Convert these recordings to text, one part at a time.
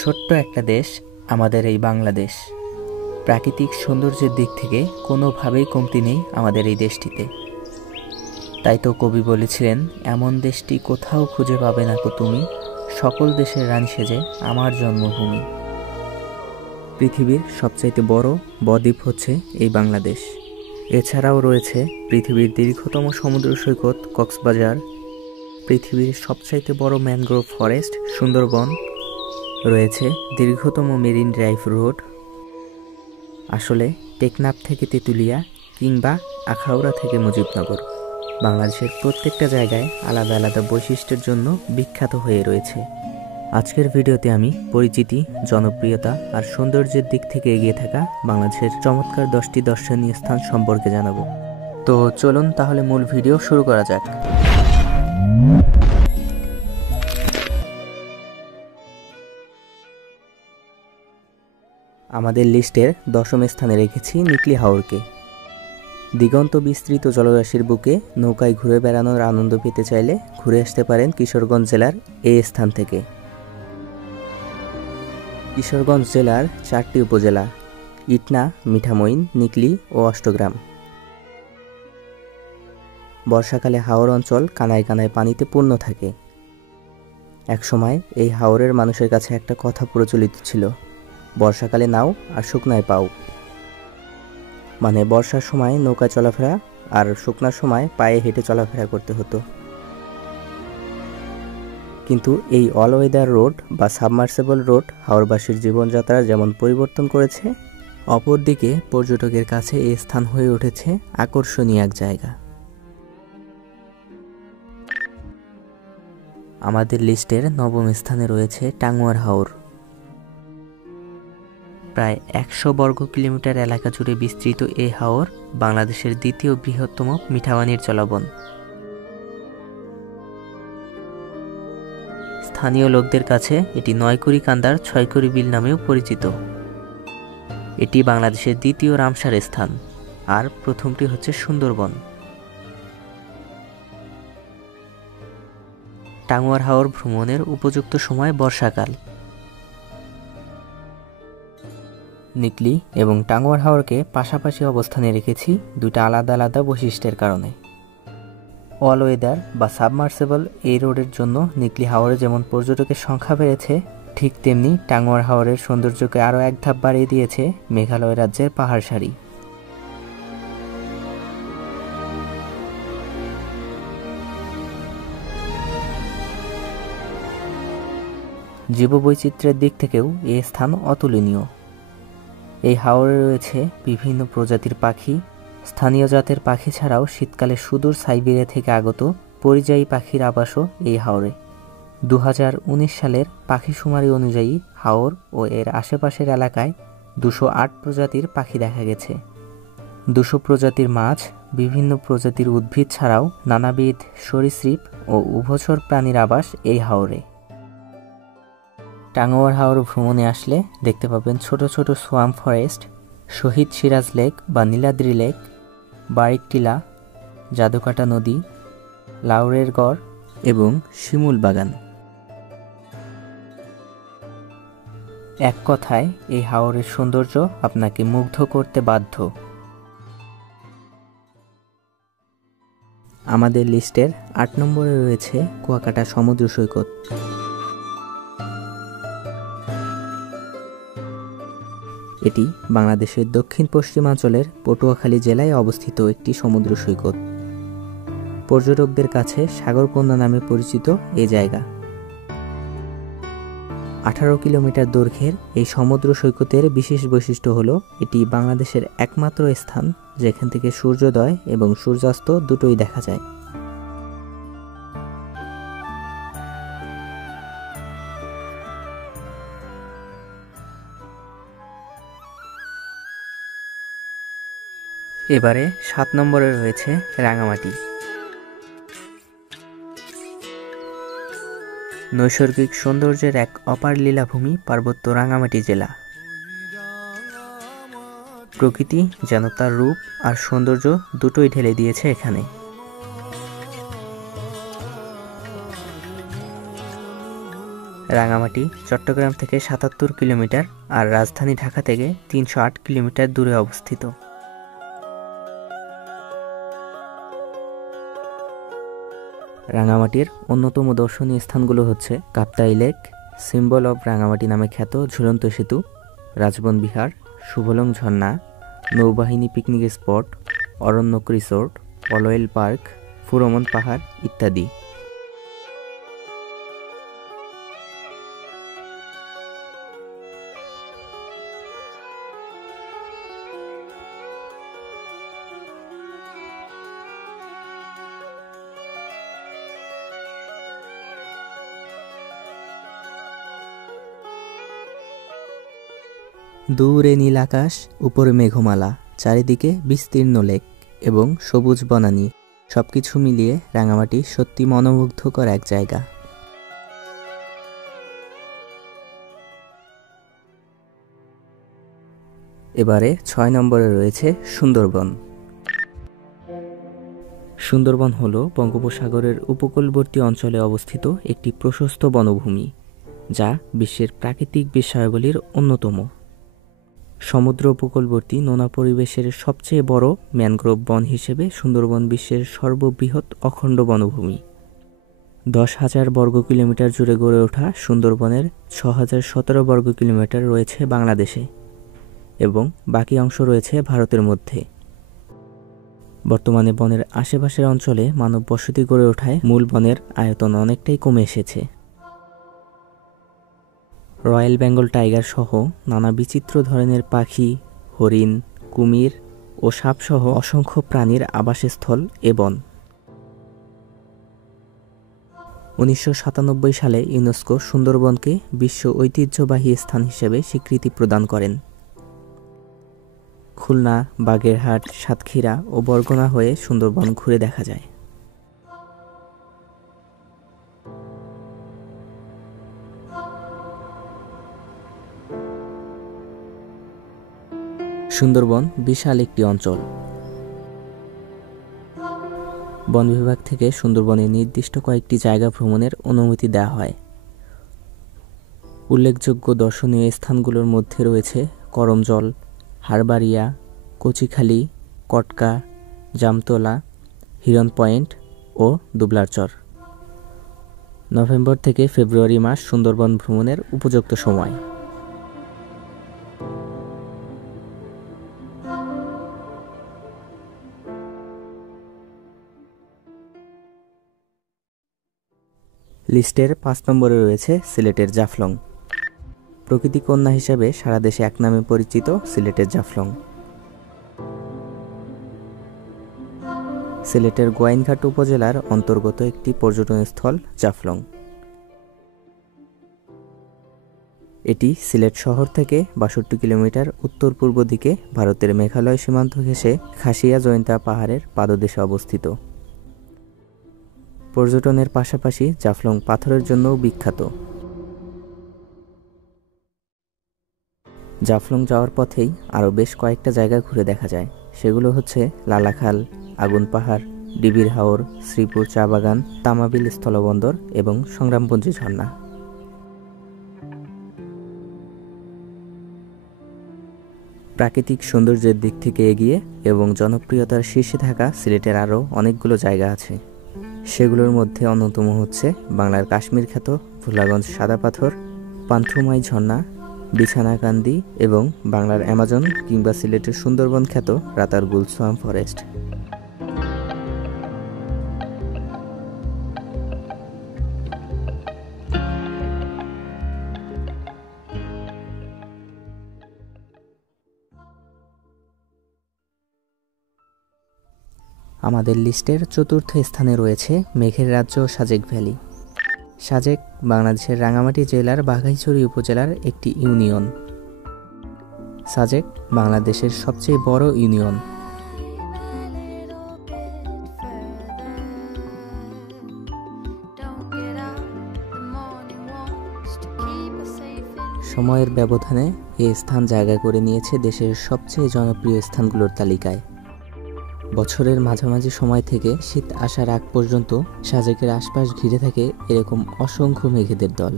ছোট্ট একটা দেশ আমাদের এই বাংলাদেশ। প্রাকৃতিক সৌন্দর্যের দিক থেকে কোনোভাবেই কমতি নেই আমাদের এই দেশটিতে। তাই তো কবি বলেছিলেন, এমন দেশটি কোথাও খুঁজে পাবে না কো তুমি, সকল দেশের রানী সেজে আমার জন্মভূমি। পৃথিবীর সবচাইতে বড় বদ্বীপ হচ্ছে এই বাংলাদেশ। এছাড়াও রয়েছে পৃথিবীর দীর্ঘতম সমুদ্র সৈকত কক্সবাজার, পৃথিবীর সবচাইতে বড় ম্যানগ্রোভ ফরেস্ট সুন্দরবন, রয়েছে দীর্ঘতম মেরিন ড্রাইভ রোড। আসলে টেকনাফ থেকে তেঁতুলিয়া কিংবা আখাউড়া থেকে মুজিবনগর, বাংলাদেশের প্রত্যেকটা জায়গায় আলাদা আলাদা বৈশিষ্ট্যের জন্য বিখ্যাত হয়ে রয়েছে। আজকের ভিডিওতে আমি পরিচিতি, জনপ্রিয়তা আর সৌন্দর্যের দিক থেকে এগিয়ে থাকা বাংলাদেশের চমৎকার 10টি দর্শনীয় স্থান সম্পর্কে জানাবো। তো চলুন তাহলে মূল ভিডিও শুরু করা যাক। আমাদের লিস্টের 10ম স্থানে রেখেছি নিকলি হাওরকে। দিগন্ত বিস্তৃত জলরাশির বুকে নৌকায় ঘুরে বেড়ানোর আনন্দ পেতে চাইলে ঘুরে আসতে পারেন কিশোরগঞ্জ জেলার এই স্থান থেকে। কিশোরগঞ্জ জেলার 4টি উপজেলা: ইটনা, মিঠামইন, নিকলি ও অষ্টগ্রাম। বর্ষাকালে হাওর অঞ্চল কানায় কানায় পানিতে পূর্ণ থাকে। একসময় এই হাওরের মানুষের কাছে একটা কথা প্রচলিত ছিল, বর্ষাকালে নাও আর শুকনায় পাও। মানে বর্ষার সময় নৌকা চলাফেরা আর শুকনার সময় পায়ে হেঁটে চলাফেরা করতে হতো। কিন্তু এই অল ওয়েদার রোড বা সাবমার্সেবল রোড হাওরবাসীর জীবনযাত্রা যেমন পরিবর্তন করেছে, অপরদিকে পর্যটকের কাছে এই স্থান হয়ে উঠেছে আকর্ষণীয় এক জায়গা। আমাদের লিস্টের 9ম স্থানে রয়েছে টাঙ্গুয়ার হাওর। প্রায় 100 বর্গ কিলোমিটার এলাকা জুড়ে বিস্তৃত এই হাওর বাংলাদেশের দ্বিতীয় বৃহত্তম মিঠাপানির জলাবন। স্থানীয় লোকদের কাছে এটি 9 কান্দার 6 বিল নামেও পরিচিত। এটি বাংলাদেশের দ্বিতীয় রামসার স্থান, আর প্রথমটি হচ্ছে সুন্দরবন। টাঙ্গুয়ার হাওর ভ্রমণের উপযুক্ত সময় বর্ষাকাল। নিকলি এবং টাঙ্গুয়ার হাওরকে পাশাপাশি অবস্থানে রেখেছি দুটো আলাদা আলাদা বৈশিষ্ট্যের কারণে। অল ওয়েদার বা সাবমার্সেবল এই রোডের জন্য নিকলি হাওরে যেমন পর্যটকের সংখ্যা বেড়েছে, ঠিক তেমনি টাঙ্গুয়ার হাওরের সৌন্দর্যকে আরও এক ধাপ বাড়িয়ে দিয়েছে মেঘালয় রাজ্যের পাহাড় সারি। জীববৈচিত্র্যের দিক থেকেও এই স্থান অতুলনীয়। এই হাওরে রয়েছে বিভিন্ন প্রজাতির পাখি। স্থানীয় জাতের পাখি ছাড়াও শীতকালে সুদূর সাইবেরিয়া থেকে আগত পরিযায়ী পাখির আবাসও এই হাওরে। 2019 সালের পাখিশুমারি অনুযায়ী হাওর ও এর আশেপাশের এলাকায় 208 প্রজাতির পাখি দেখা গেছে। 200 প্রজাতির মাছ, বিভিন্ন প্রজাতির উদ্ভিদ ছাড়াও নানাবিধ সরীসৃপ ও উভচর প্রাণীর আবাস এই হাওরে। টাঙ্গুয়ার হাওর ভ্রমণে আসলে দেখতে পাবেন ছোট ছোট সোয়াম ফরেস্ট, শহীদ সিরাজ লেক বা নীলাদ্রি লেক, বারিক টিলা, জাদুকাটা নদী, লাউরের গড় এবং শিমুল বাগান। এক কথায় এই হাওরের সৌন্দর্য আপনাকে মুগ্ধ করতে বাধ্য। আমাদের লিস্টের 8 নম্বরে রয়েছে কুয়াকাটা সমুদ্র সৈকত। এটি বাংলাদেশের দক্ষিণ পশ্চিমাঞ্চলের পটুয়াখালী জেলায় অবস্থিত একটি সমুদ্র সৈকত। পর্যটকদের কাছে সাগরকন্যা নামে পরিচিত এই জায়গা। 18 কিলোমিটার দৈর্ঘ্যের এই সমুদ্র সৈকতের বিশেষ বৈশিষ্ট্য হলো এটি বাংলাদেশের একমাত্র স্থান যেখান থেকে সূর্যোদয় এবং সূর্যাস্ত দুটোই দেখা যায়। এবারে 7 নম্বরে রয়েছে রাঙামাটি। নৈসর্গিক সৌন্দর্যের এক অপার লীলাভূমি পার্বত্য রাঙামাটি জেলা। প্রকৃতি যেন তার রূপ আর সৌন্দর্য দুটোই ঢেলে দিয়েছে এখানে। রাঙামাটি চট্টগ্রাম থেকে ৭৭ কিলোমিটার আর রাজধানী ঢাকা থেকে ৩০৮ কিলোমিটার দূরে অবস্থিত। রাঙামাটির অন্যতম দর্শনীয় স্থানগুলো হচ্ছে Kaptai lake, symbol of Rangamati নামে খ্যাত ঝুলন্ত সেতু, রাজবন বিহার, শুভলং ঝর্ণা, নৌবাহিনী picnic spot, Aranyak resort, অলওয়েল park, Furomon পাহাড় ইত্যাদি। দূরে নীল আকাশ, উপরে মেঘমালা, চারিদিকে বিস্তীর্ণ লেক এবং সবুজ বনানী, সবকিছু মিলিয়ে রাঙামাটি সত্যি মনোমুগ্ধকর এক জায়গা। এবারে ৬ নম্বরে রয়েছে সুন্দরবন। সুন্দরবন হল বঙ্গোপসাগরের উপকূলবর্তী অঞ্চলে অবস্থিত একটি প্রশস্ত বনভূমি, যা বিশ্বের প্রাকৃতিক বিস্ময়াবলীর অন্যতম। সমুদ্র উপকূলবর্তী নোনা পরিবেশের সবচেয়ে বড় ম্যানগ্রোভ বন হিসেবে সুন্দরবন বিশ্বের সর্ববৃহৎ অখণ্ড বনভূমি। ১০,০০০ বর্গ কিলোমিটার জুড়ে গড়ে ওঠা সুন্দরবনের ৬,০১৭ বর্গ কিলোমিটার রয়েছে বাংলাদেশে এবং বাকি অংশ রয়েছে ভারতের মধ্যে। বর্তমানে বনের আশেপাশের অঞ্চলে মানব বসতি গড়ে ওঠায় মূল বনের আয়তন অনেকটাই কমে এসেছে। রয়্যাল বেঙ্গল টাইগার সহ নানা বিচিত্র ধরনের পাখি, হরিণ, কুমির ও সাপসহ অসংখ্য প্রাণীর আবাসস্থল এ বন। ১৯৯৭ সালে ইউনেস্কো সুন্দরবনকে বিশ্ব ঐতিহ্যবাহী স্থান হিসেবে স্বীকৃতি প্রদান করেন। খুলনা, বাগেরহাট, সাতক্ষীরা ও বরগুনা হয়ে সুন্দরবন ঘুরে দেখা যায়। সুন্দরবন বিশাল একটি অঞ্চল। বন বিভাগ থেকে সুন্দরবনের নির্দিষ্ট কয়েকটি জায়গা ভ্রমণের অনুমতি দেওয়া হয়। উল্লেখযোগ্য দর্শনীয় স্থানগুলোর মধ্যে রয়েছে করমজল, হারবাড়িয়া, কচিখালী, কটকা, জামতলা, হিরন পয়েন্ট ও দুবলারচর। নভেম্বর থেকে ফেব্রুয়ারি মাস সুন্দরবন ভ্রমণের উপযুক্ত সময়। লিস্টের ৫ নম্বরে রয়েছে সিলেটের জাফলং। প্রকৃতি কন্যা হিসেবে সারা দেশে এক নামে পরিচিত সিলেটের জাফলং। সিলেটের গোয়াইনঘাট উপজেলার অন্তর্গত একটি পর্যটন স্থল জাফলং। এটি সিলেট শহর থেকে ৬২ কিলোমিটার উত্তর পূর্ব দিকে ভারতের মেঘালয় সীমান্ত ঘেঁষে খাসিয়া জয়ন্তা পাহাড়ের পাদদেশে অবস্থিত। পর্যটনের পাশাপাশি জাফলং পাথরের জন্যও বিখ্যাত। জাফলং যাওয়ার পথেই আরও বেশ কয়েকটা জায়গা ঘুরে দেখা যায়। সেগুলো হচ্ছে লালাখাল, আগুন পাহাড়, ডিবির হাওর, শ্রীপুর চা বাগান, তামাবিল স্থলবন্দর এবং সংগ্রামপুঞ্জি ঝর্ণা। প্রাকৃতিক সৌন্দর্যের দিক থেকে এগিয়ে এবং জনপ্রিয়তার শীর্ষে থাকা সিলেটের আরও অনেকগুলো জায়গা আছে। সেগুলোর মধ্যে অন্যতম হচ্ছে বাংলার কাশ্মীর খ্যাত ভোলাগঞ্জ সাদা পাথর, পান্থুমাই ঝর্ণা, বিছানাকান্দি এবং বাংলার অ্যামাজন কিংবা সিলেটের সুন্দরবন খ্যাত রাতার গুলশাম ফরেস্ট। আমাদের লিস্টের চতুর্থ স্থানে রয়েছে মেঘের রাজ্য সাজেক ভ্যালি। সাজেক বাংলাদেশের রাঙামাটি জেলার বাঘাইছড়ি উপজেলার একটি ইউনিয়ন। সাজেক বাংলাদেশের সবচেয়ে বড় ইউনিয়ন। সময়ের ব্যবধানে এই স্থান জায়গা করে নিয়েছে দেশের সবচেয়ে জনপ্রিয় স্থানগুলোর তালিকায়। বছরের মাঝামাঝি সময় থেকে শীত আসার আগ পর্যন্ত সাজেকের আশপাশ ঘিরে থাকে এরকম অসংখ্য মেঘেদের দল।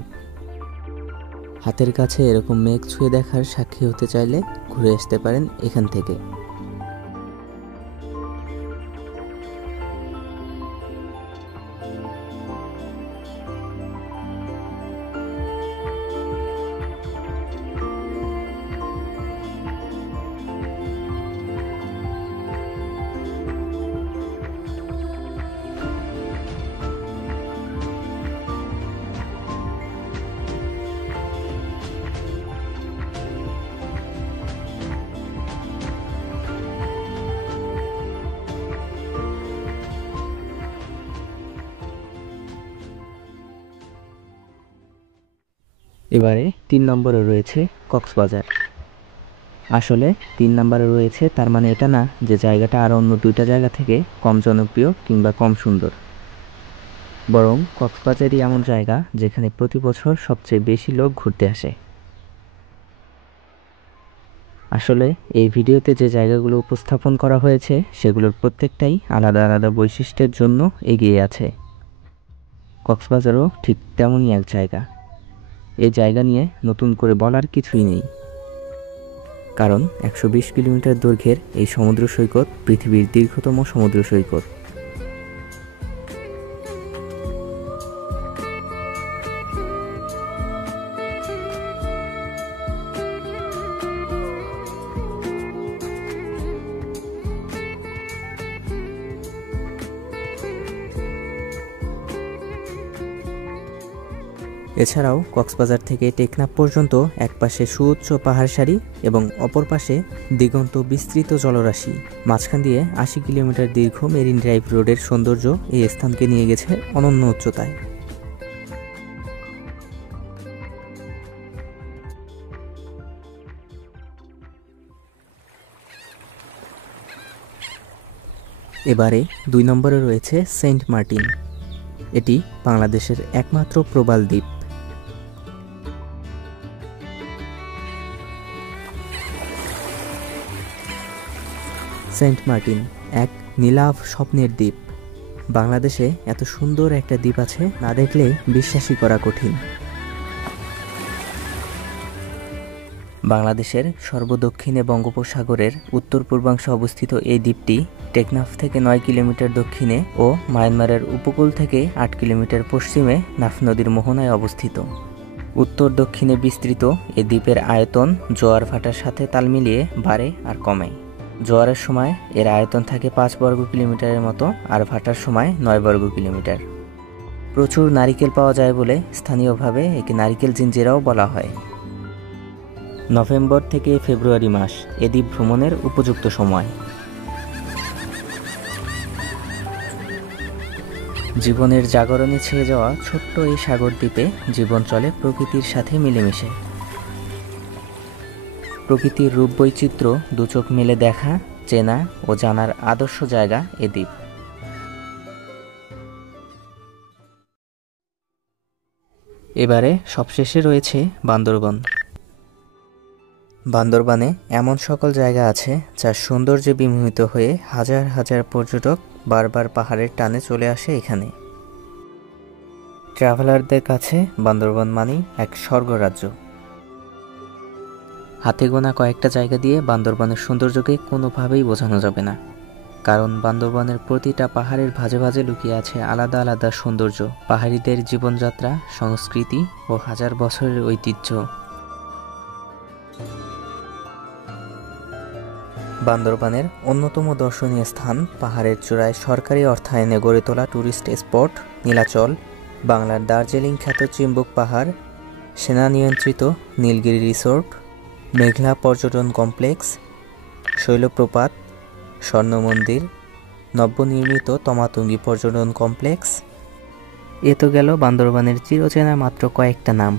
হাতের কাছে এরকম মেঘ ছুঁয়ে দেখার সাক্ষী হতে চাইলে ঘুরে আসতে পারেন এখান থেকে। এবারে 3 নম্বরে রয়েছে কক্সবাজার। আসলে 3 নম্বরে রয়েছে তার মানে এটা না যে জায়গাটা আরও অন্য 2টা জায়গা থেকে কম জনপ্রিয় কিংবা কম সুন্দর, বরং কক্সবাজারই এমন জায়গা যেখানে প্রতি বছর সবচেয়ে বেশি লোক ঘুরতে আসে। আসলে এই ভিডিওতে যে জায়গাগুলো উপস্থাপন করা হয়েছে সেগুলোর প্রত্যেকটাই আলাদা আলাদা বৈশিষ্ট্যের জন্য এগিয়ে আছে। কক্সবাজারও ঠিক তেমনই এক জায়গা। এই জায়গা নিয়ে নতুন করে বলার কিছুই নেই, কারণ 120 কিলোমিটার দৈর্ঘ্যের এই সমুদ্র সৈকত পৃথিবীর দীর্ঘতম সমুদ্র সৈকত। এছাড়াও কক্সবাজার থেকে টেকনাফ পর্যন্ত একপাশে সুউচ্চ পাহাড় সারি এবং অপর পাশে দিগন্ত বিস্তৃত জলরাশি, মাঝখান দিয়ে 80 কিলোমিটার দীর্ঘ মেরিন ড্রাইভ রোডের সৌন্দর্য এই স্থানকে নিয়ে গেছে অনন্য উচ্চতায়। এবারে 2 নম্বরে রয়েছে সেন্ট মার্টিন। এটি বাংলাদেশের একমাত্র প্রবাল দ্বীপ। সেন্ট মার্টিন এক নীলাভ স্বপ্নের দ্বীপ। বাংলাদেশে এত সুন্দর একটা দ্বীপ আছে না দেখলে বিশ্বাসই করা কঠিন। বাংলাদেশের সর্বদক্ষিণে বঙ্গোপসাগরের উত্তর পূর্বাংশে অবস্থিত এই দ্বীপটি টেকনাফ থেকে 9 কিলোমিটার দক্ষিণে ও মায়ানমারের উপকূল থেকে 8 কিলোমিটার পশ্চিমে নাফ নদীর মোহনায় অবস্থিত। উত্তর দক্ষিণে বিস্তৃত এই দ্বীপের আয়তন জোয়ার ভাটার সাথে তাল মিলিয়ে বাড়ে আর কমে। জোয়ারের সময় এর আয়তন থাকে 5 বর্গ কিলোমিটারের মতো, আর ভাটার সময় 9 বর্গ কিলোমিটার। প্রচুর নারিকেল পাওয়া যায় বলে স্থানীয়ভাবে একে নারিকেল জিঞ্জিরাও বলা হয়। নভেম্বর থেকে ফেব্রুয়ারি মাস এ দ্বীপ ভ্রমণের উপযুক্ত সময়। জীবনের জাগরণে ছেয়ে যাওয়া ছোট্ট এই সাগর দ্বীপে জীবন চলে প্রকৃতির সাথে মিলেমিশে। প্রকৃতির রূপ বৈচিত্র্য দুচোখ মিলে দেখা, চেনা ও জানার আদর্শ জায়গা এ দ্বীপ। এবারে সবশেষে রয়েছে বান্দরবন। বান্দরবানে এমন সকল জায়গা আছে যার সৌন্দর্যে বিমোহিত হয়ে হাজার হাজার পর্যটক বারবার পাহাড়ের টানে চলে আসে এখানে। ট্রাভেলারদের কাছে বান্দরবন মানেই এক স্বর্গরাজ্য। হাতে গোনা কয়েকটা জায়গা দিয়ে বান্দরবনের সৌন্দর্যকে কোনোভাবেই বোঝানো যাবে না, কারণ বান্দরবনের প্রতিটা পাহাড়ের ভাঁজে ভাঁজে লুকিয়ে আছে আলাদা আলাদা সৌন্দর্য, পাহাড়িদের জীবনযাত্রা, সংস্কৃতি ও হাজার বছরের ঐতিহ্য। বান্দরবানের অন্যতম দর্শনীয় স্থান পাহাড়ের চূড়ায় সরকারি অর্থায়নে গড়ে তোলা ট্যুরিস্ট স্পট নীলাচল, বাংলার দার্জিলিং খ্যাত চিম্বুক পাহাড়, সেনা নিয়ন্ত্রিত নীলগিরি রিসোর্ট, মেঘলা পর্যটন কমপ্লেক্স, শৈলপ্রপাত, স্বর্ণ মন্দির, নবনির্মিত তমাতুঙ্গি পর্যটন কমপ্লেক্স। এ তো গেল বান্দরবানের চিরচেনা মাত্র কয়েকটা নাম,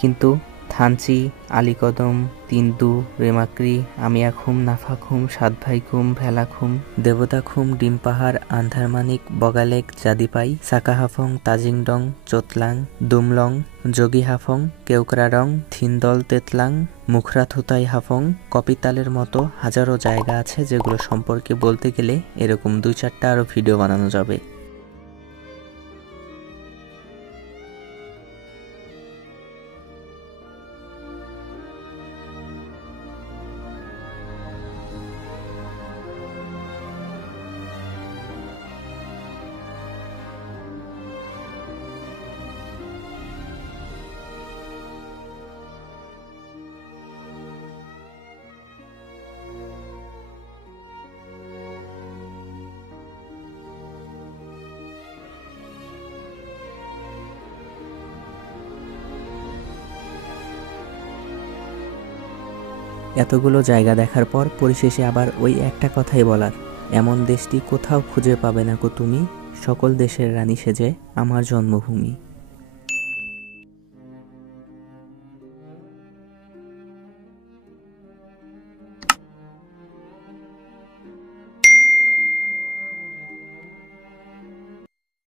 কিন্তু থানচি, আলীকদম, তিন্দু, রেমাক্রি, আমিয়াখুম, নাফাখুম, সাতভাইখুম, ভেলাখুম, দেবতাখুম, ডিমপাহাড়, আন্ধারমানিক, বগালেক, জাদিপাই, সাকাহাফং, তাজিংডং, চোতলাং, দুমলং, যোগীহাফং, কেউকরাডং, থিনদল তেতলাং, মুখরাথুতাই হাফং, কপিতালের মতো হাজারো জায়গা আছে যেগুলো সম্পর্কে বলতে গেলে এরকম 2-4টা আরও ভিডিও বানানো যাবে। এতগুলো জায়গা দেখার পর পরিশেষে আবার ওই একটা কথাই বলার, এমন দেশটি কোথাও খুঁজে পাবে না কো তুমি, সকল দেশের রানী সেজে আমার জন্মভূমি।